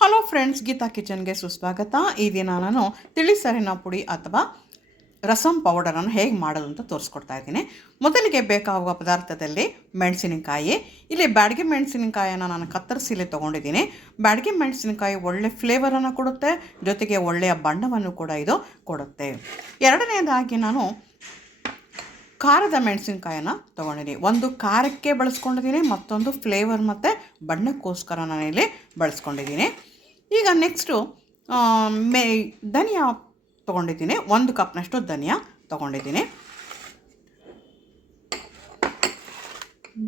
Hello friends Geetha ಕಿಚನ್ಗೆ ಸುಸ್ವಾಗತ. ಈ ದಿನ ನಾನು ತಿಳಿಸರಿನ ಪುಡಿ ಅಥವಾ ರಸಂ ಪೌಡರನ್ನು ಹೇಗೆ ಮಾಡೋದು ಅಂತ ತೋರಿಸ್ಕೊಡ್ತಾ ಇದ್ದೀನಿ. ಮೊದಲಿಗೆ ಬೇಕಾಗುವ ಪದಾರ್ಥದಲ್ಲಿ ಮೆಣಸಿನಕಾಯಿ. ಇಲ್ಲಿ ಬ್ಯಾಡಿಗೆ ಮೆಣಸಿನಕಾಯಿಯನ್ನು ನಾನು ಕತ್ತರಿಸಿಲೆ ತೊಗೊಂಡಿದ್ದೀನಿ. ಬ್ಯಾಡಿಗೆ ಮೆಣಸಿನಕಾಯಿ ಒಳ್ಳೆ ಫ್ಲೇವರನ್ನು ಕೊಡುತ್ತೆ, ಜೊತೆಗೆ ಒಳ್ಳೆಯ ಬಣ್ಣವನ್ನು ಕೂಡ ಇದು ಕೊಡುತ್ತೆ. ಎರಡನೇದಾಗಿ ನಾನು ಖಾರದ ಮೆಣಸಿನ್ಕಾಯನ್ನ ತೊಗೊಂಡಿದ್ದೀನಿ ಒಂದು ಖಾರಕ್ಕೆ ಬಳಸ್ಕೊಂಡಿದ್ದೀನಿ ಮತ್ತೊಂದು ಫ್ಲೇವರ್ ಮತ್ತು ಬಣ್ಣಕ್ಕೋಸ್ಕರ ನಾನಿಲ್ಲಿ ಬಳಸ್ಕೊಂಡಿದ್ದೀನಿ ಈಗ ನೆಕ್ಸ್ಟು ಮೇ, ಧನಿಯಾ ತೊಗೊಂಡಿದ್ದೀನಿ ಒಂದು ಕಪ್ನಷ್ಟು ಧನಿಯಾ ತೊಗೊಂಡಿದ್ದೀನಿ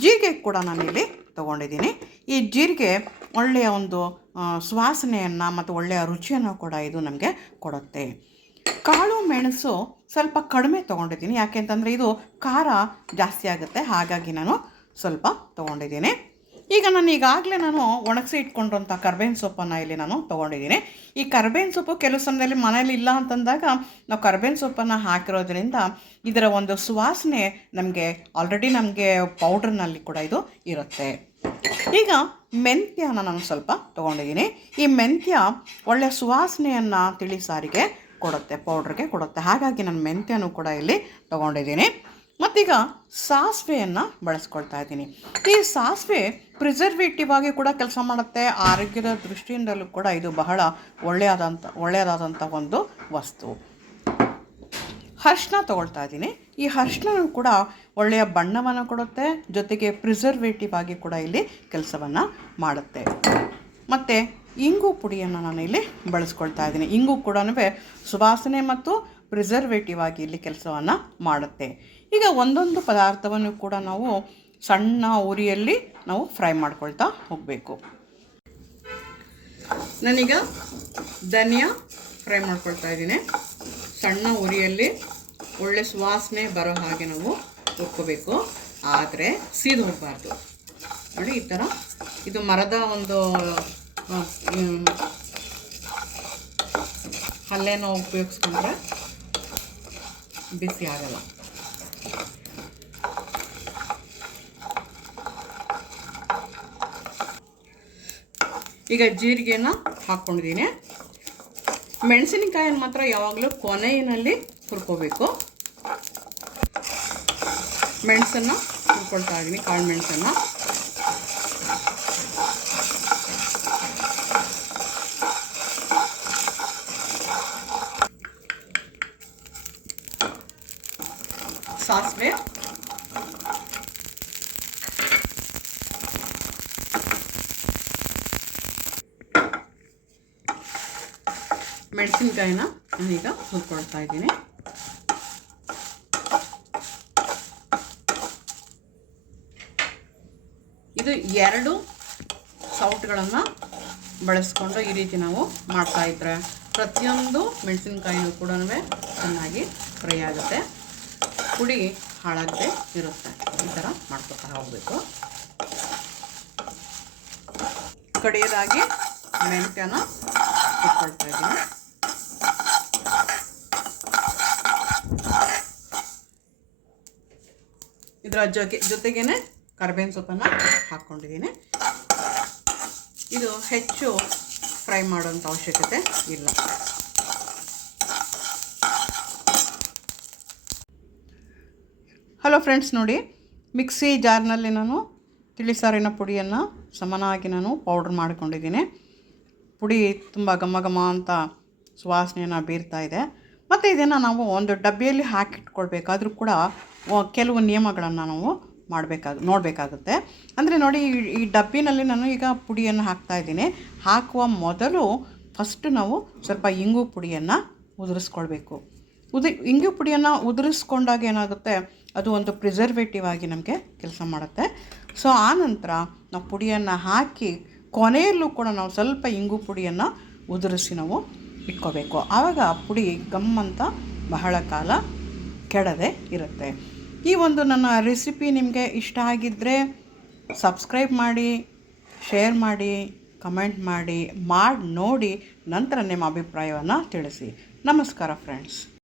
ಜೀರಿಗೆ ಕೂಡ ನಾನಿಲ್ಲಿ ತೊಗೊಂಡಿದ್ದೀನಿ ಈ ಜೀರಿಗೆ ಒಳ್ಳೆಯ ಒಂದು ಸುವಾಸನೆಯನ್ನು ಮತ್ತು ಒಳ್ಳೆಯ ರುಚಿಯನ್ನು ಕೂಡ ಇದು ನಮಗೆ ಕೊಡುತ್ತೆ. ಕಾಳು ಮೆಣಸು ಸ್ವಲ್ಪ ಕಡಿಮೆ ತೊಗೊಂಡಿದ್ದೀನಿ. ಯಾಕೆ ಅಂತಂದರೆ ಇದು ಖಾರ ಜಾಸ್ತಿ ಆಗುತ್ತೆ. ಹಾಗಾಗಿ ನಾನು ಸ್ವಲ್ಪ ತೊಗೊಂಡಿದ್ದೀನಿ. ಈಗ ನಾನು ಈಗಾಗಲೇ ನಾನು ಒಣಗಿಸಿ ಇಟ್ಕೊಂಡಿರೋಂಥ ಕರ್ಬೇವಿನ ಸೊಪ್ಪನ್ನು ಇಲ್ಲಿ ನಾನು ತೊಗೊಂಡಿದ್ದೀನಿ. ಈ ಕರ್ಬೇವಿನ ಸೊಪ್ಪು ಕೆಲವು ಸಮಯದಲ್ಲಿ ಮನೇಲಿ ಇಲ್ಲ ಅಂತಂದಾಗ ನಾವು ಕರ್ಬೇವಿನ ಸೊಪ್ಪನ್ನು ಹಾಕಿರೋದ್ರಿಂದ ಇದರ ಒಂದು ಸುವಾಸನೆ ನಮಗೆ ಆಲ್ರೆಡಿ ನಮಗೆ ಪೌಡ್ರ್ನಲ್ಲಿ ಕೂಡ ಇದು ಇರುತ್ತೆ. ಈಗ ಮೆಂತ್ಯನ ನಾನು ಸ್ವಲ್ಪ ತೊಗೊಂಡಿದ್ದೀನಿ. ಈ ಮೆಂತ್ಯ ಒಳ್ಳೆಯ ಸುವಾಸನೆಯನ್ನು ತಿಳಿ ಸಾರಿಗೆ ಕೊಡುತ್ತೆ ಪೌಡ್ರಿಗೆ ಕೊಡುತ್ತೆ. ಹಾಗಾಗಿ ನಾನು ಮೆಂತ್ಯನೂ ಕೂಡ ಇಲ್ಲಿ ತೊಗೊಂಡಿದ್ದೀನಿ. ಮತ್ತೀಗ ಸಾಸಿವೆಯನ್ನು ಬಳಸ್ಕೊಳ್ತಾ ಇದ್ದೀನಿ. ಈ ಸಾಸಿವೆ ಪ್ರಿಸರ್ವೇಟಿವ್ ಆಗಿ ಕೂಡ ಕೆಲಸ ಮಾಡುತ್ತೆ. ಆರೋಗ್ಯದ ದೃಷ್ಟಿಯಿಂದಲೂ ಕೂಡ ಇದು ಬಹಳ ಒಳ್ಳೆಯದಾದಂಥ ಒಳ್ಳೆಯದಾದಂಥ ಒಂದು ವಸ್ತು. ಅರ್ಶಿನ ತೊಗೊಳ್ತಾ ಇದ್ದೀನಿ. ಈ ಅರ್ಶಿನ ಕೂಡ ಒಳ್ಳೆಯ ಬಣ್ಣವನ್ನು ಕೊಡುತ್ತೆ. ಜೊತೆಗೆ ಪ್ರಿಸರ್ವೇಟಿವ್ ಆಗಿ ಕೂಡ ಇಲ್ಲಿ ಕೆಲಸವನ್ನು ಮಾಡುತ್ತೆ. ಮತ್ತು ಇಂಗು ಪುಡಿಯನ್ನು ನಾನು ಇಲ್ಲಿ ಬಳಸ್ಕೊಳ್ತಾ ಇದ್ದೀನಿ. ಇಂಗು ಕೂಡ ಸುವಾಸನೆ ಮತ್ತು ಪ್ರಿಸರ್ವೇಟಿವ್ ಆಗಿ ಇಲ್ಲಿ ಕೆಲಸವನ್ನು ಮಾಡುತ್ತೆ. ಈಗ ಒಂದೊಂದು ಪದಾರ್ಥವನ್ನು ಕೂಡ ನಾವು ಸಣ್ಣ ಉರಿಯಲ್ಲಿ ನಾವು ಫ್ರೈ ಮಾಡ್ಕೊಳ್ತಾ ಹೋಗಬೇಕು. ನಾನೀಗ ಧನಿಯಾ ಫ್ರೈ ಮಾಡ್ಕೊಳ್ತಾ ಇದ್ದೀನಿ. ಸಣ್ಣ ಉರಿಯಲ್ಲಿ ಒಳ್ಳೆ ಸುವಾಸನೆ ಬರೋ ಹಾಗೆ ನಾವು ಹುರ್ಕೋಬೇಕು. ಆದರೆ ಸೀದು ಹೋಗಬಾರ್ದು. ನೋಡಿ ಈ ಥರ ಇದು ಮರದ ಒಂದು ಹಲ್ಲೆನ ಉಪಯೋಗಿಸ್ಕೊಂಡ್ರೆ ಬಿಸಿ ಆಗಲ್ಲ. ಈಗ ಜೀರಿಗೆನ ಹಾಕ್ಕೊಂಡಿದ್ದೀನಿ ಮೆಣಸಿನಕಾಯನ್ನು ಮಾತ್ರ ಯಾವಾಗಲೂ ಕೊನೆಯಲ್ಲಿ ಹುರ್ಕೋಬೇಕು. ಮೆಣಸನ್ನು ಹುರ್ಕೊಳ್ತಾ ಇದ್ದೀನಿ ಕಾಳು ಮೆಣಸನ್ನು. ಸಾಸಿವೆ. ಮೆಣಸಿನ್ಕಾಯಿನ ನಾನೀಗ ಹುರ್ಕೊಳ್ತಾ ಇದ್ದೀನಿ. ಇದು ಎರಡು ಸೌಟ್ಗಳನ್ನು ಬಳಸ್ಕೊಂಡು ಈ ರೀತಿ ನಾವು ಮಾಡ್ತಾ ಇದ್ರೆ ಪ್ರತಿಯೊಂದು ಮೆಣಸಿನ್ಕಾಯಿನೂ ಕೂಡ ಚೆನ್ನಾಗಿ ಫ್ರೈ ಆಗುತ್ತೆ. ಪುಡಿ ಹಾಳಾಗದೆ ಇರುತ್ತೆ. ಈ ಥರ ಮಾಡ್ಕೊತಾ ಹೋಗಬೇಕು. ಕಡೆಯದಾಗಿ ಮೆಂತ್ಯನ ಇಟ್ಕೊಳ್ತಾ ಇದ್ದೀನಿ. ಇದರ ಜೊತೆ, ಜೊತೆಗೇನೆ ಕರ್ಬೇವಿನ ಸೊಪ್ಪನ್ನು ಹಾಕ್ಕೊಂಡಿದ್ದೀನಿ. ಇದು ಹೆಚ್ಚು ಫ್ರೈ ಮಾಡುವಂಥ ಅವಶ್ಯಕತೆ ಇಲ್ಲ. ಹಲೋ ಫ್ರೆಂಡ್ಸ್ ನೋಡಿ ಮಿಕ್ಸಿ ಜಾರ್ನಲ್ಲಿ ನಾನು ತಿಳಿಸಾರಿನ ಪುಡಿಯನ್ನು ಸಮನಾಗಿ ನಾನು ಪೌಡ್ರ್ ಮಾಡಿಕೊಂಡಿದ್ದೀನಿ. ಪುಡಿ ತುಂಬ ಘಮ ಘಮ ಅಂತ ಸುವಾಸನೆಯನ್ನು ಬೀರ್ತಾ ಇದೆ. ಮತ್ತು ಇದನ್ನು ನಾವು ಒಂದು ಡಬ್ಬಿಯಲ್ಲಿ ಹಾಕಿಟ್ಕೊಳ್ಬೇಕಾದ್ರೂ ಕೂಡ ಕೆಲವು ನಿಯಮಗಳನ್ನು ನಾವು ಮಾಡಬೇಕಾಗ ನೋಡಬೇಕಾಗುತ್ತೆ. ಅಂದರೆ ನೋಡಿ, ಈ- ಈ ಡಬ್ಬಿನಲ್ಲಿ ನಾನು ಈಗ ಪುಡಿಯನ್ನು ಹಾಕ್ತಾ ಇದ್ದೀನಿ. ಹಾಕುವ ಮೊದಲು ಫಸ್ಟ್ ನಾವು ಸ್ವಲ್ಪ ಇಂಗು ಪುಡಿಯನ್ನು ಉದುರಿಸ್ಕೊಳ್ಬೇಕು. ಉದಿ ಇಂಗು ಪುಡಿಯನ್ನು ಉದುರಿಸ್ಕೊಂಡಾಗ ಏನಾಗುತ್ತೆ? ಅದು ಒಂದು ಪ್ರಿಸರ್ವೇಟಿವ್ ಆಗಿ ನಮಗೆ ಕೆಲಸ ಮಾಡುತ್ತೆ. ಸೊ ಆ ನಂತರ ನಾವು ಪುಡಿಯನ್ನು ಹಾಕಿ ಕೊನೆಯಲ್ಲೂ ಕೂಡ ನಾವು ಸ್ವಲ್ಪ ಇಂಗು ಪುಡಿಯನ್ನು ಉದುರಿಸಿ ನಾವು ಇಟ್ಕೋಬೇಕು. ಆವಾಗ ಪುಡಿ ಗಮ್ ಅಂತ ಬಹಳ ಕಾಲ ಕೆಡದೆ ಇರುತ್ತೆ. ಈ ಒಂದು ನನ್ನ ರೆಸಿಪಿ ನಿಮಗೆ ಇಷ್ಟ ಆಗಿದ್ದರೆ ಸಬ್ಸ್ಕ್ರೈಬ್ ಮಾಡಿ ಶೇರ್ ಮಾಡಿ ಕಮೆಂಟ್ ಮಾಡಿ ಮಾಡಿ ನೋಡಿ, ನಂತರ ನಿಮ್ಮ ಅಭಿಪ್ರಾಯವನ್ನು ತಿಳಿಸಿ. ನಮಸ್ಕಾರ ಫ್ರೆಂಡ್ಸ್